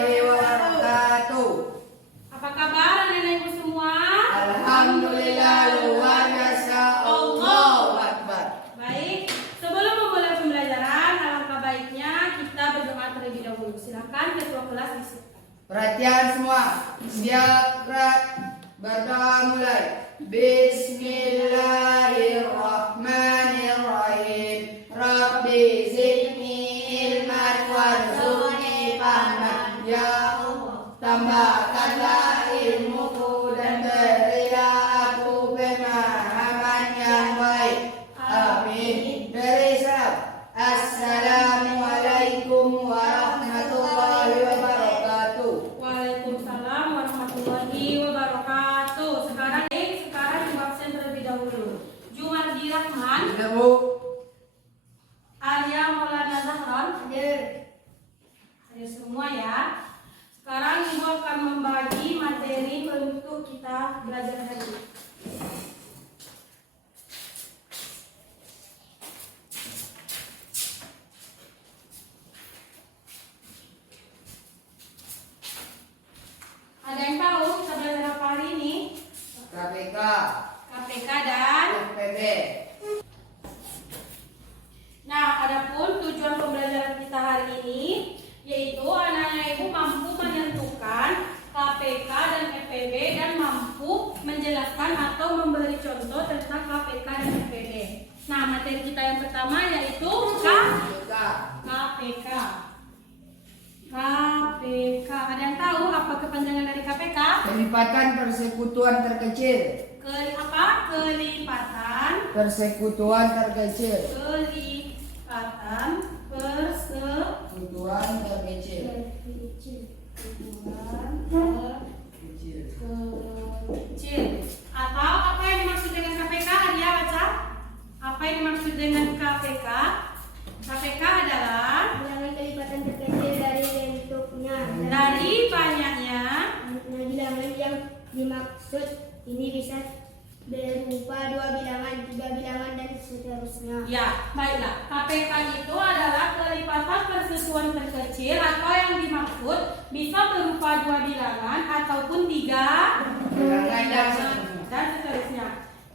warahmatullahi wabarakatuh. Apa kabar anak-anak ibu semua? Alhamdulillah luar biasa. Allahu Akbar. Baik, sebelum memulai pembelajaran, alangkah baiknya kita berdoa terlebih dahulu. Silakan ketua kelas disiapkan. Perhatian semua, siap gerak, berdoa mulai. Bismillahirrahmanirrahim. Rabbi zidni ilman warzuqni fahman. Ya Allah, tambahkanlah ilmuku dan berilah aku pemahaman yang baik. Amin. Dari salam. Assalamualaikum warahmatullahi wabarakatuh. Waalaikumsalam warahmatullahi wabarakatuh. Sekarang ibu absen terlebih dahulu. Jumardi Rahman, Sudah, Bu? Arya Maulana Zahron, Hadir. hadir semua ya. Sekarang ibu akan membagi materi untuk kita belajar hari ini. Ada yang tahu kita belajar apa hari ini? KPK, KPK dan FPB. nah, adapun tujuan pembelajaran kita hari ini yaitu anak-anak ibu mampu menentukan KPK dan FPB dan mampu menjelaskan atau memberi contoh tentang KPK dan FPB. Nah, materi kita yang pertama yaitu KPK. KPK. KPK. Ada yang tahu apa kepanjangan dari KPK? Kelipatan persekutuan terkecil. Kelipatan Persekutuan terkecil. Kelipatan Persekutuan terkecil. kecil. Atau apa yang dimaksud dengan KPK? Dia baca. Apa yang dimaksud dengan KPK? KPK adalah Bilangan kelipatan terkecil dari bentuknya. dari banyaknya. Nah, bilangan yang dimaksud ini bisa berupa 2 bilangan, 3 bilangan, dan seterusnya. Ya, baiklah. KPK itu adalah kelipatan persekutuan terkecil atau yang dimaksud bisa berupa 2 bilangan ataupun 3 bilangan dan seterusnya.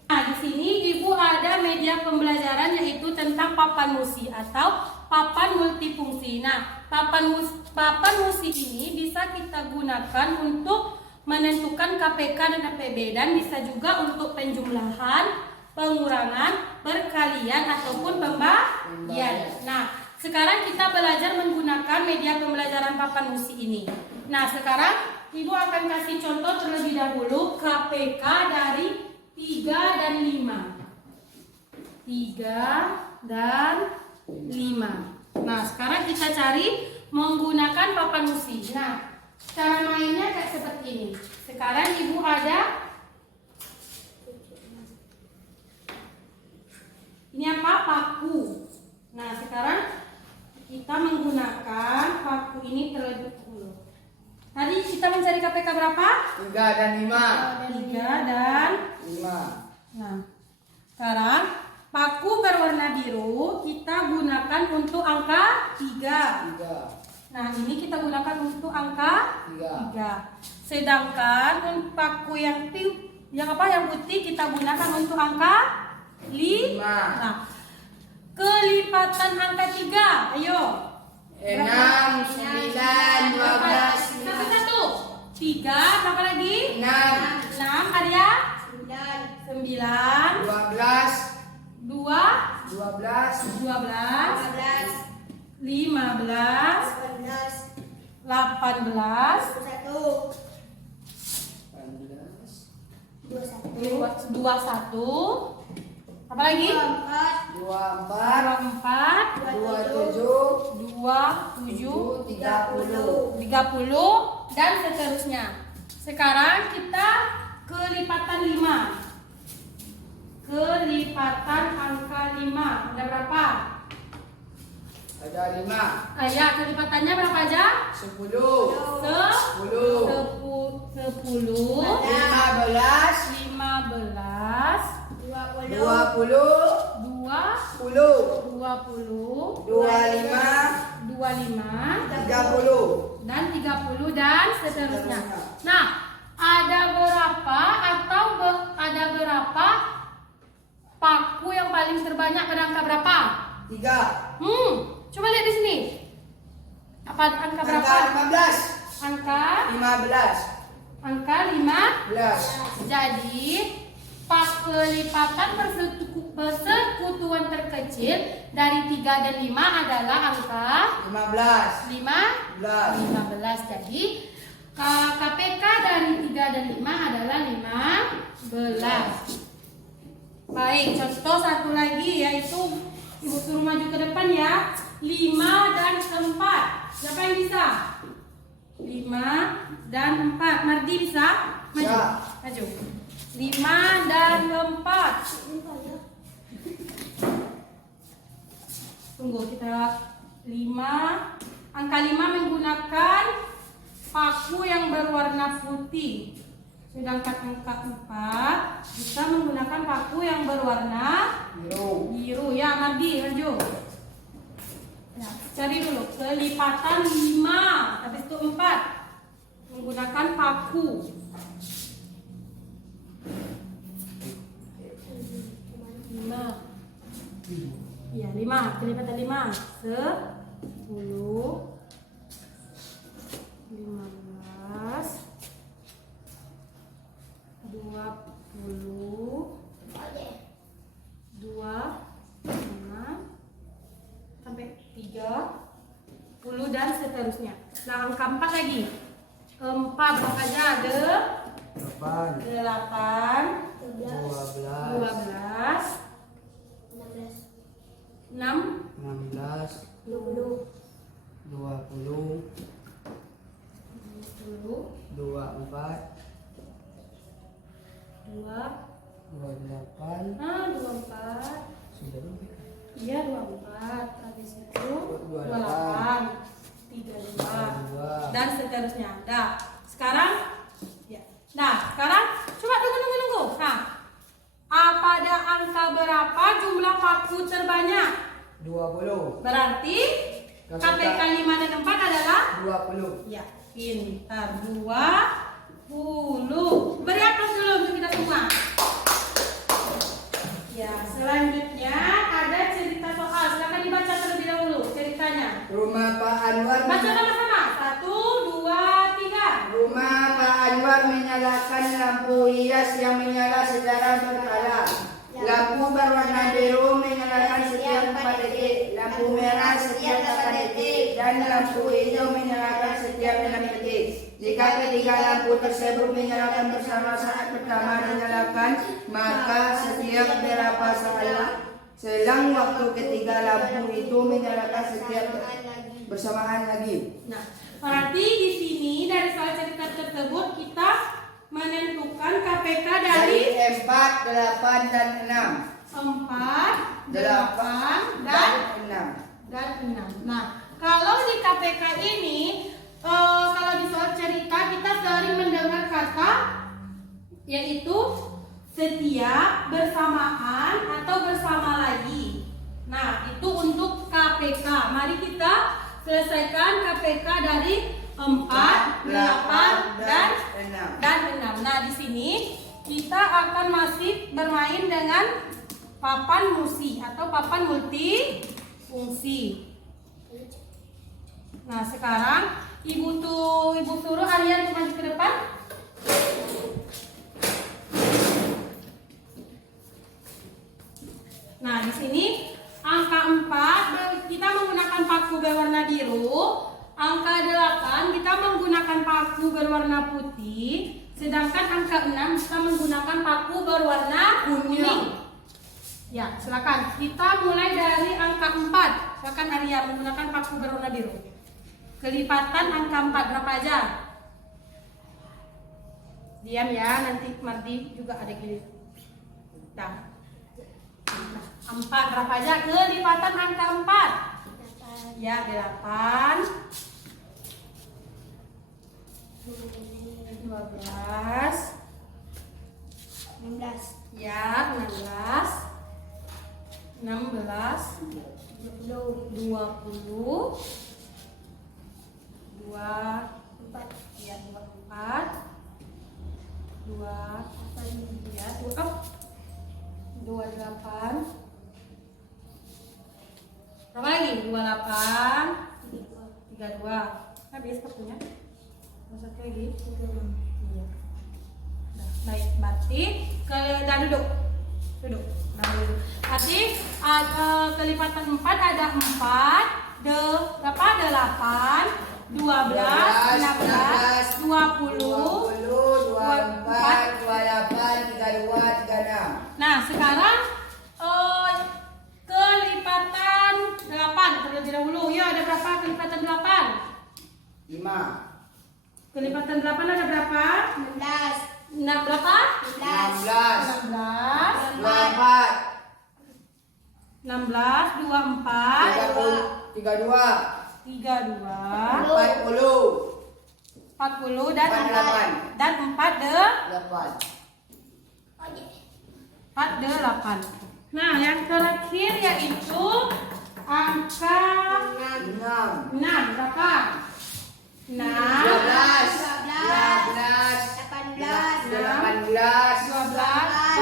Nah, di sini ibu ada media pembelajaran yaitu tentang papan musi atau papan multifungsi. Nah, papan musi ini bisa kita gunakan untuk menentukan KPK dan FPB dan bisa juga untuk penjumlahan, pengurangan, perkalian ataupun pembagian. Nah, sekarang kita belajar menggunakan media pembelajaran papan musi ini. Nah, sekarang ibu akan kasih contoh terlebih dahulu KPK dari 3 dan 5. 3 dan 5. Nah, sekarang kita cari menggunakan papan musi. Nah, cara mainnya kayak seperti ini. Sekarang ibu ada ini apa? Paku. Nah, sekarang kita menggunakan paku ini terlebih dahulu. Tadi kita mencari KPK berapa? 3 dan 5. 3 dan 5. Nah, sekarang paku berwarna biru kita gunakan untuk angka 3. 3. Nah, ini kita gunakan untuk angka 3. Sedangkan untuk paku yang putih kita gunakan untuk angka 5. Nah, kelipatan angka 3. Ayo. 6, 9, 12. Satu. 3, berapa lagi? 6, 6, Arya? 9. 12, 2, 12, 12, 15, 18, 21, apa lagi? 24, 24, 27, 30 dan seterusnya. Sekarang kita kelipatan 5. Kelipatan angka 5. Ada berapa? ada 5. Ya, kelipatannya berapa aja? 10, 10, 10, 15, 15, 20, 20, 10, 25, 25, 30, dan 30 dan seterusnya. Nah, ada berapa paku yang paling terbanyak pada angka berapa? 3. Coba lihat di sini. Apa angka berapa? Angka 15. Angka 15. Angka 15. Jadi, pelipatan persekutuan terkecil dari 3 dan 5 adalah angka 15. Jadi, KPK dari 3 dan 5 adalah 15. Baik, contoh satu lagi yaitu Ibu suruh maju ke depan ya. 5 dan 4. Siapa yang bisa? 5 dan 4. Mardi bisa? Maju. Ya. Maju. 5 dan 4. Tunggu kita 5. Angka 5 menggunakan paku yang berwarna putih. Sedangkan angka 4 bisa menggunakan paku yang berwarna biru. Ya, Mardi, maju. Ya, cari dulu kelipatan 5, habis itu 4 menggunakan paku. Ya, 5, kelipatan 5. 10, 15, 20, 25 sampai 30 dan seterusnya. Nah, angka 4 lagi. 4 berapa aja? 8. 8, 12. 12, 6, 16. 20, 20. 10, 24. 2, 28. 24. Sudah dulu. Iya, 24. Habis itu 28, 35 dan seterusnya. Nah, sekarang ya. Nah, sekarang coba tunggu. Nah, pada angka berapa jumlah paku terbanyak? 20. Berarti KPK 5 dan 4 adalah 20. ya, pintar. 20. Beri aplaus dulu untuk kita semua. Ya, selanjutnya ada cerita soal. Silakan dibaca terlebih dahulu ceritanya. Rumah Pak Anwar. Baca sama-sama. 1, 2, 3. Rumah Pak Anwar menyalakan lampu hias yang menyala secara berkala. Lampu berwarna biru menyalakan setiap 4 detik, lampu merah setiap 8 detik, dan lampu hijau menyalakan setiap 6 detik. Jika ketiga lampu tersebut menyalakan bersama saat pertama dinyalakan, maka setiap berapa selang waktu ketiga lampu itu menyalakan setiap bersamaan lagi. Nah, berarti di sini dari soal cerita tersebut kita menentukan KPK dari 4, 8, dan 6. 4, 8, dan 6. Nah, kalau di KPK ini, kalau di soal cerita kita sering mendengar kata yaitu setiap, bersamaan, atau bersama lagi. Nah, itu untuk KPK. Mari kita selesaikan KPK dari 4, 8, dan 6. Nah, di sini kita akan masih bermain dengan papan musi atau papan multifungsi. Nah, sekarang Ibu suruh Aryan untuk maju ke depan. Nah, di sini angka 4 kita menggunakan paku berwarna biru. Angka 8 kita menggunakan paku berwarna putih. Sedangkan angka 6 kita menggunakan paku berwarna kuning. Ya, silakan. Kita mulai dari angka 4. Silakan Arya menggunakan paku berwarna biru. Kelipatan angka 4 berapa aja? Diam ya, nanti Mardi juga ada gini. Nah, 4 berapa aja? Kelipatan angka 4. Ya, 8. 12. 16, Ya, 16. 16. 20. 22. 4, ya 24, 2, ya 28. Berapa lagi? 28, 32. Habis waktunya. Satu lagi. Iya. Nah, baik, berarti dan duduk. Nah, duduk. Berarti kelipatan 4 ada 4, berapa? Ada 8, 12, 16, 20, 24, 28, 32, 36. Nah, sekarang kelipatan 8 terlebih dahulu. Ya, ada berapa kelipatan 8? 5. Kelipatan 8 ada berapa? 16, Nah, berapa? 16, 16, 24, 16, 24, 32, 32, 40, 40 dan 48. 4 8. Nah, yang terakhir yaitu angka 6, 6. Berapa? 6, 12, 18, 18, 12,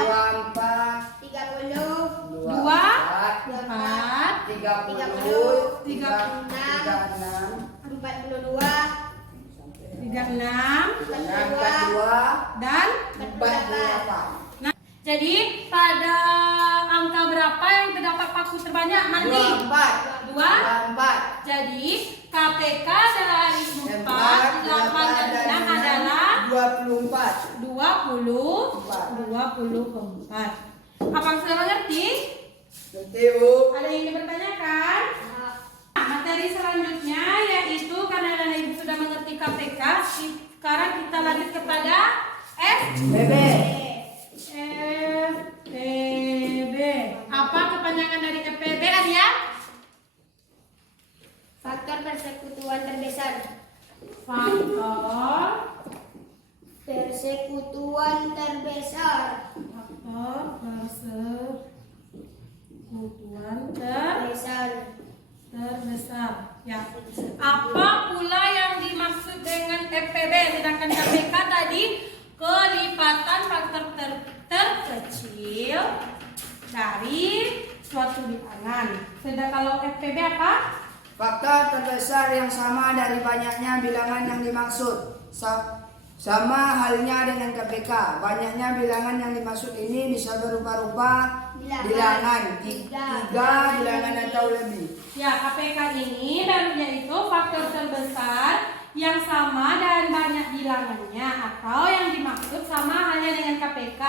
24, 30, 2, 4, 30, 36, 42, 42, dan 48. nah, jadi pada angka berapa yang terdapat paku terbanyak? Nanti 24, 2. Jadi KPK dari 4, 8 dan 6 adalah 24. 24. Abang sudah mengerti? Ada yang dipertanyakan? Nah, materi selanjutnya yaitu karena Nana Ibu sudah mengerti KPK, sekarang kita lanjut kepada BB. FPB. Apa kepanjangan dari FPB, Arya? faktor persekutuan terbesar. Faktor Persekutuan terbesar. persekutuan Terbesar. terbesar. Ya. Apa pula yang dimaksud dengan FPB? Sedangkan KPK tadi kelipatan faktor terkecil dari suatu bilangan. Sedangkan kalau FPB apa? Faktor terbesar yang sama dari banyaknya bilangan yang dimaksud. Sama halnya dengan KPK. Banyaknya bilangan yang dimaksud ini bisa berupa-rupa bilangan. 3 bilangan atau lebih. Ya, KPK ini barunya itu faktor terbesar yang sama dan banyak bilangannya, atau yang dimaksud sama halnya dengan KPK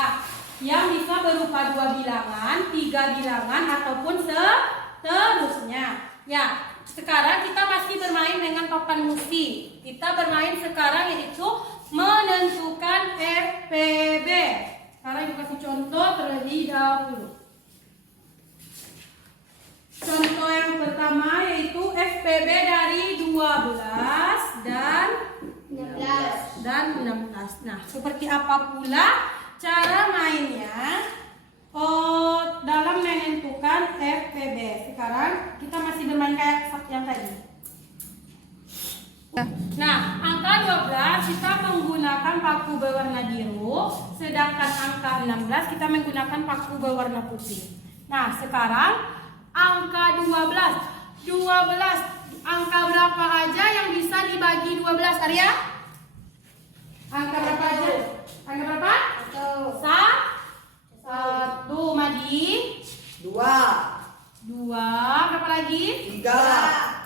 yang bisa berupa 2 bilangan, 3 bilangan ataupun seterusnya. Ya, sekarang kita masih bermain dengan papan musi. Kita bermain sekarang yaitu menentukan FPB. Sekarang kita kasih contoh terlebih dahulu. Contoh yang pertama yaitu FPB dari 12 dan 16. Nah, seperti apa pula cara mainnya dalam menentukan FPB. Sekarang kita masih bermain kayak yang tadi. Nah, angka 12 kita menggunakan paku berwarna biru, sedangkan angka 16 kita menggunakan paku berwarna putih. Nah, sekarang angka 12, angka berapa aja yang bisa dibagi 12, Arya? Angka berapa aja? Angka berapa? 1, Madi. 2, 2, berapa lagi? 3,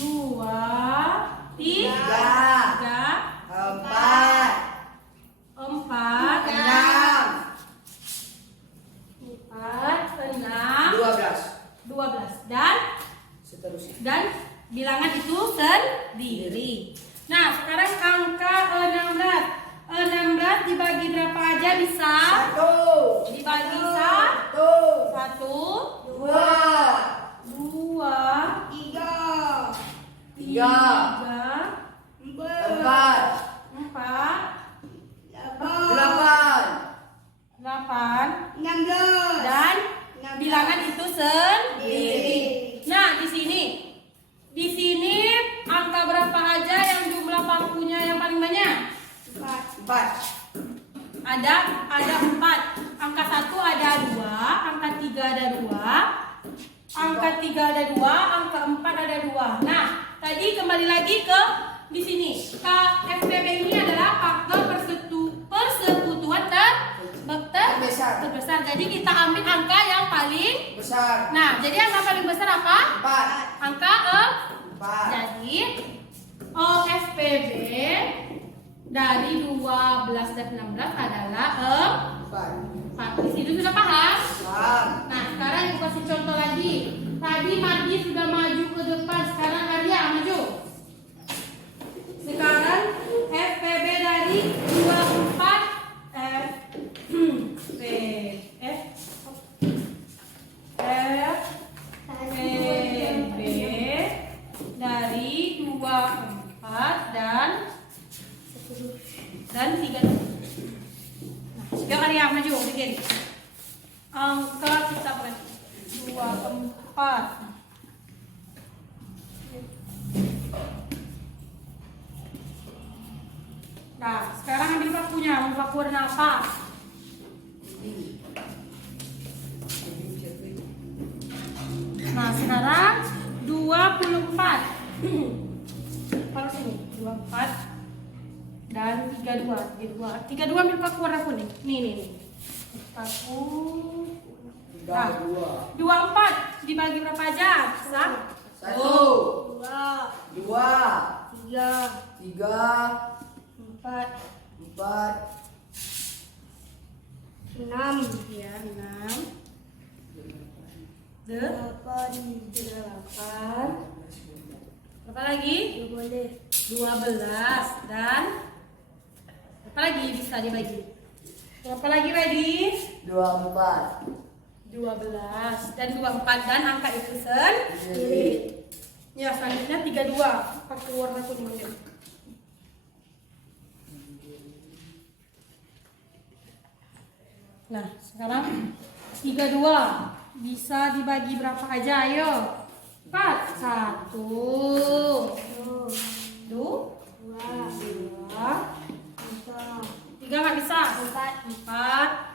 2, 3, 4, 4, 12 dan seterusnya. dan bilangan itu sendiri. Nah, sekarang angka 16 dibagi berapa aja bisa? 1, Dibagi 1, 2, 2, 3, 3, 4, 8, 16 dan bilangan itu sendiri. Sendiri. Nah, di sini ada 4. Angka 1 ada 2, angka 3 ada 2, angka 3 ada 2, angka 4 ada 2. Nah, tadi kembali lagi ke di sini. FPB ini adalah faktor persekutuan terbesar. Jadi kita ambil angka yang paling besar. Nah, jadi angka paling besar apa? 4. Angka 4. Jadi OFPB dari 12 dan 16 adalah 4. Di situ sudah paham? Paham. Nah, sekarang aku kasih contoh lagi. Tadi Mardi sudah maju ke depan, sekarang Arya maju. Sekarang FPB dari 24 FPB dari 24 dan 3. Nah, Arya maju bikin. Angka kita berarti 24. Nah, sekarang ambil pakunya, mau paku warna apa? Nah, sekarang 24. Kalau sini 24 dan 32 ambil paku warna kuning. Nih. Paku. Nah, 24 dibagi berapa aja? 1, 2, 3, 4, 6, ya 6, 8, berapa lagi? 12 dan berapa lagi bisa dibagi? Berapa lagi ready? 24. 12 dan 24 dan angka itu sendiri. Ya, selanjutnya 32 pakai warna kuning. Nah, sekarang 32 bisa dibagi berapa aja? Ayo. 4, 1, 2, 3 nggak bisa. 4, 8,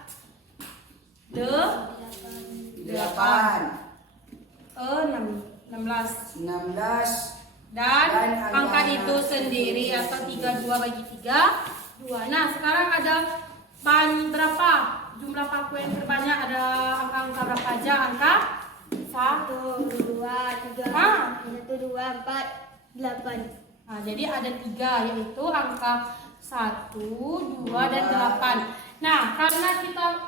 16 dan dan angka angka itu sendiri atau 32 bagi 3 2. Nah, sekarang ada berapa jumlah paku yang terbanyak? Ada angka berapa aja? Angka 1, 2, 3, 1, 2, 4, 8. Nah, jadi ada 3, yaitu angka 1, 2, dan 8. Nah, karena kita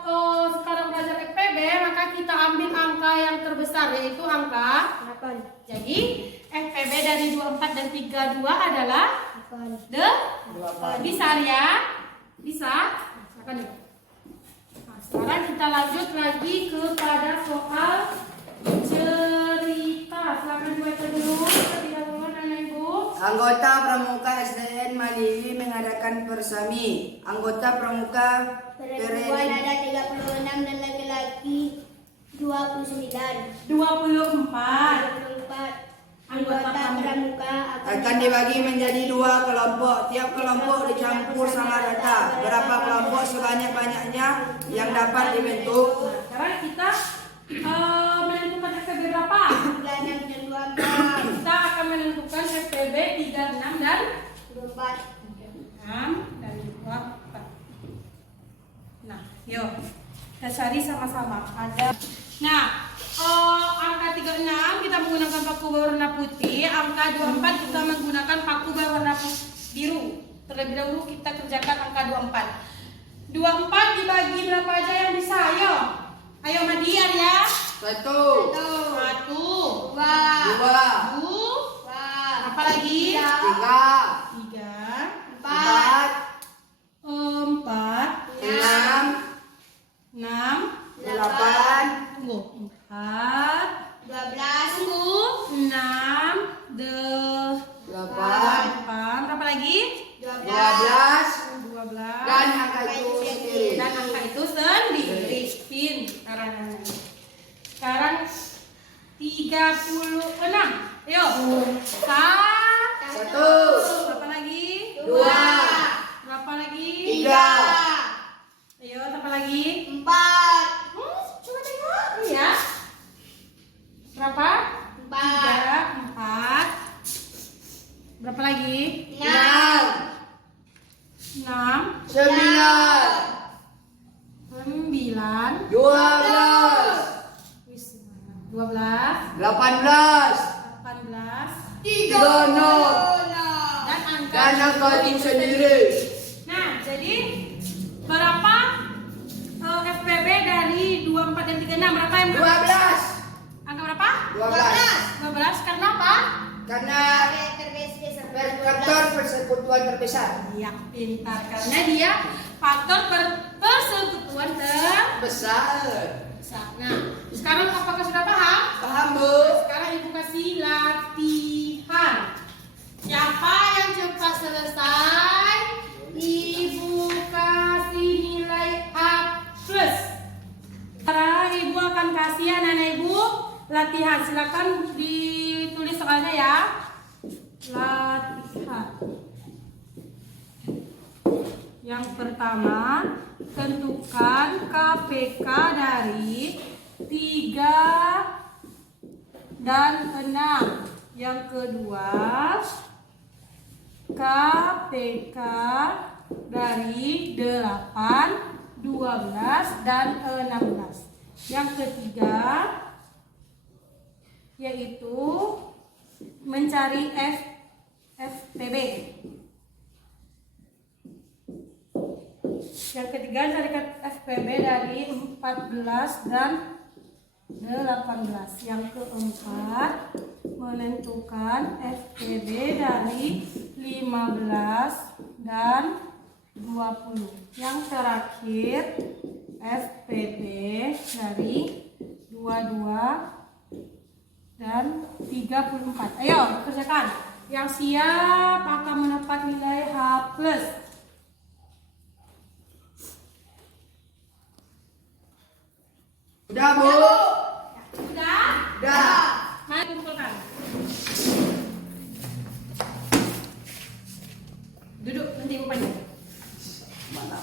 sekarang belajar FPB, maka kita ambil angka yang terbesar, yaitu angka 8. Jadi FPB dari 24 dan 32 adalah 8. bisa ya? Bisa? Silakan nih. Nah, sekarang kita lanjut lagi kepada soal cerita. Silakan dibaca dulu terlebih dahulu Nana Ibu. Anggota Pramuka SDN Mandiri mengadakan persami. Anggota Pramuka Perempuan ada 36 dan laki-laki 29. 24. 24. Anggota Anggota pramuka akan dibagi menjadi 2 kelompok. Tiap kelompok dicampur sama rata. Berapa kelompok sebanyak-banyaknya yang dapat dibentuk? Nah, sekarang kita menentukan FPB berapa? 36 dan 24. Kita akan menentukan FPB 36 dan 24. 6 dan 24. Nah, yuk kita cari sama-sama. Nah, angka 36 kita menggunakan paku berwarna putih, angka 24 kita menggunakan paku berwarna biru. Terlebih dahulu kita kerjakan angka 24. 24 dibagi berapa aja yang bisa? Ayo Madian ya. 1, 1, 2. 2, apa lagi? 3, 3, 4, 4, 6, 8, tunggu, 4, 12. tunggu, 6, 8, berapa lagi? 12 12 dan angka itu sendiri. dan angka itu sendiri. Sekarang 36. Yuk. 1, 1, Berapa lagi? 6, 6, 9, 9, 12, 12, 18, 18, 36, dan angka dan angka itu sendiri. Nah, jadi berapa FPB dari 24 dan 36? Berapa yang 12, angka berapa? 12. 12 karena apa? Karena faktor persekutuan terbesar. Iya, pintar. Karena dia faktor persekutuan terbesar. Besar. Nah, sekarang apakah sudah paham? Paham, Bu? Sekarang Ibu kasih latihan. Siapa yang cepat selesai, Ibu kasih nilai A+. Sekarang Ibu akan kasih anak-anak Ibu latihan. Silakan ditulis soalnya ya. Latihan. Yang pertama, tentukan KPK dari 3 dan 6. Yang kedua, KPK dari 8, 12, dan 16. Yang ketiga, yaitu mencari FPB. Yang ketiga, cari FPB dari 14 dan 18. Yang keempat, menentukan FPB dari 15 dan 20. Yang terakhir, FPB dari 22 dan 34. Ayo, kerjakan. Yang siap akan mendapat nilai H+. Udah, Bu? Sudah? Udah. Mari kumpulkan. Duduk, nanti Ibu panggil. Mana?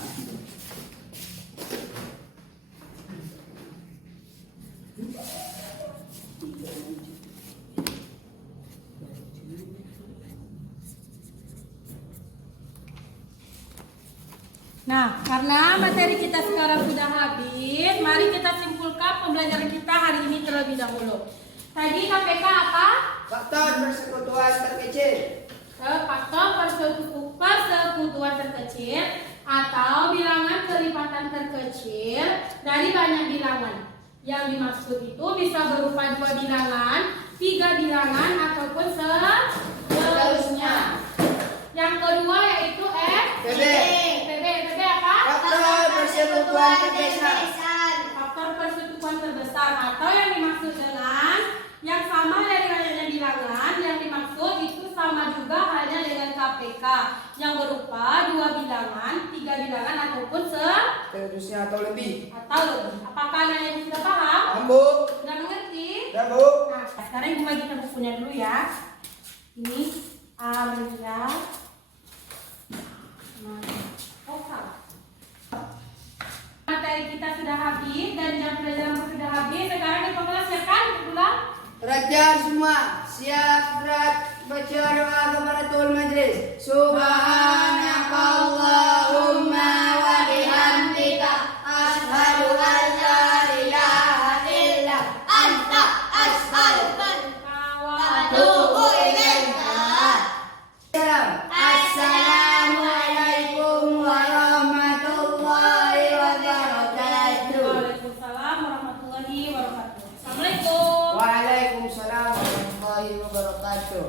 Nah, karena materi kita sekarang sudah habis, mari kita simpulkan pembelajaran kita hari ini terlebih dahulu. Tadi KPK apa? Faktor persekutuan terkecil. Faktor persekutuan terkecil atau bilangan kelipatan terkecil dari banyak bilangan. Yang dimaksud itu bisa berupa 2 bilangan, 3 bilangan, ataupun seterusnya. Yang kedua yaitu PB. PB apa? Faktor persekutuan terbesar. Faktor persekutuan terbesar atau yang dimaksud dengan yang sama dari banyaknya bilangan, yang dimaksud itu sama juga halnya dengan KPK yang berupa 2 bilangan, 3 bilangan, ataupun Seterusnya atau lebih. lebih. Apakah anak-anak sudah paham? Paham, Bu? Sudah mengerti? Udah, Bu? Nah, sekarang Ibu bagikan bukunya dulu ya. Ini Arya. Materi kita sudah habis dan jam pelajaran sudah habis. Sekarang kita kelas siapkan pulang. Perhatian semua, siap berat baca doa kepada Tuhan Majelis. Subhanakallahumma wa bihamdika asyhadu an la ilaha illa anta astaghfiruka wa atubu ilaika. Assalamualaikum warahmatullahi wabarakatuh. Waalaikumsalam warahmatullahi wabarakatuh. Assalamualaikum. Waalaikumsalam warahmatullahi wabarakatuh.